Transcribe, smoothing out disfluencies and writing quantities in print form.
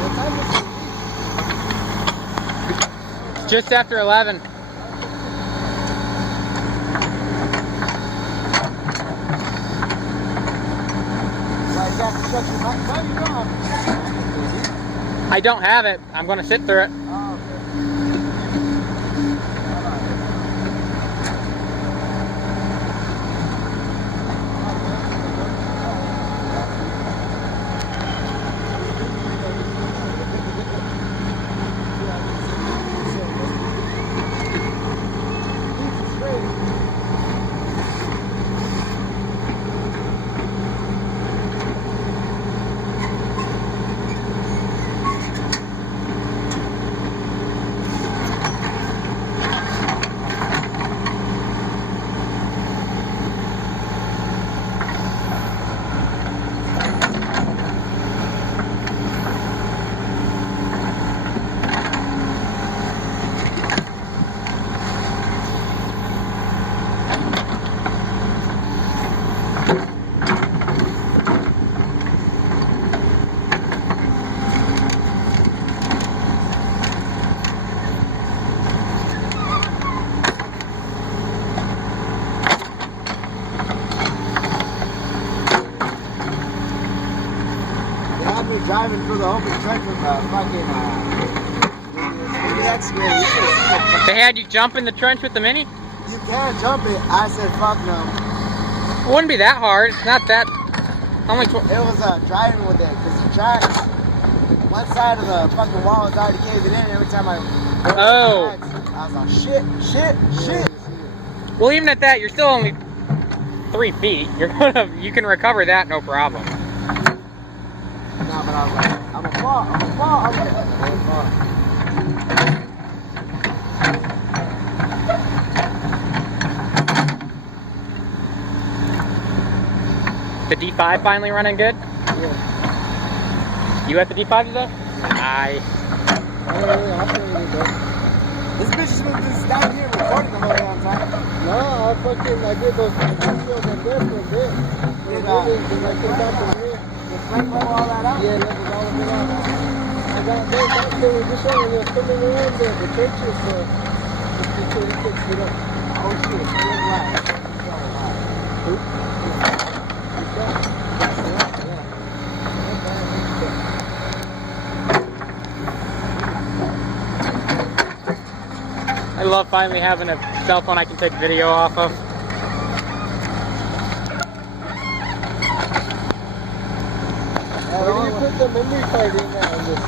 What time is it? It's just after 11. I don't have it. I'm going to sit through it. Oh, okay. Driving through the open trench with fucking that's great. They had you jump in the trench with the Mini? You can jump it. I said fuck no. It wouldn't be that hard. It's not that. How much? It was driving with it because you tried. One side of the fucking wall was already caving in. Every time I Oh. I was like shit. Well, even at that, you're still only 3 feet. You can recover that no problem. Nah, but I was like, I'm a fall. The D5 finally running good? Yeah. You at the D5 today? Nice. This bitch has been down here recording the whole damn time. No, I did those videos on this for a bit. Did I came back from here. The flame all that out? Yeah, that was all of it out. I got those back there. We just wanted to come in around the churches so you could get up. Oh shit, you're right. Who? I love finally having a cell phone I can take video off of. Where do you put the memory card in there on this?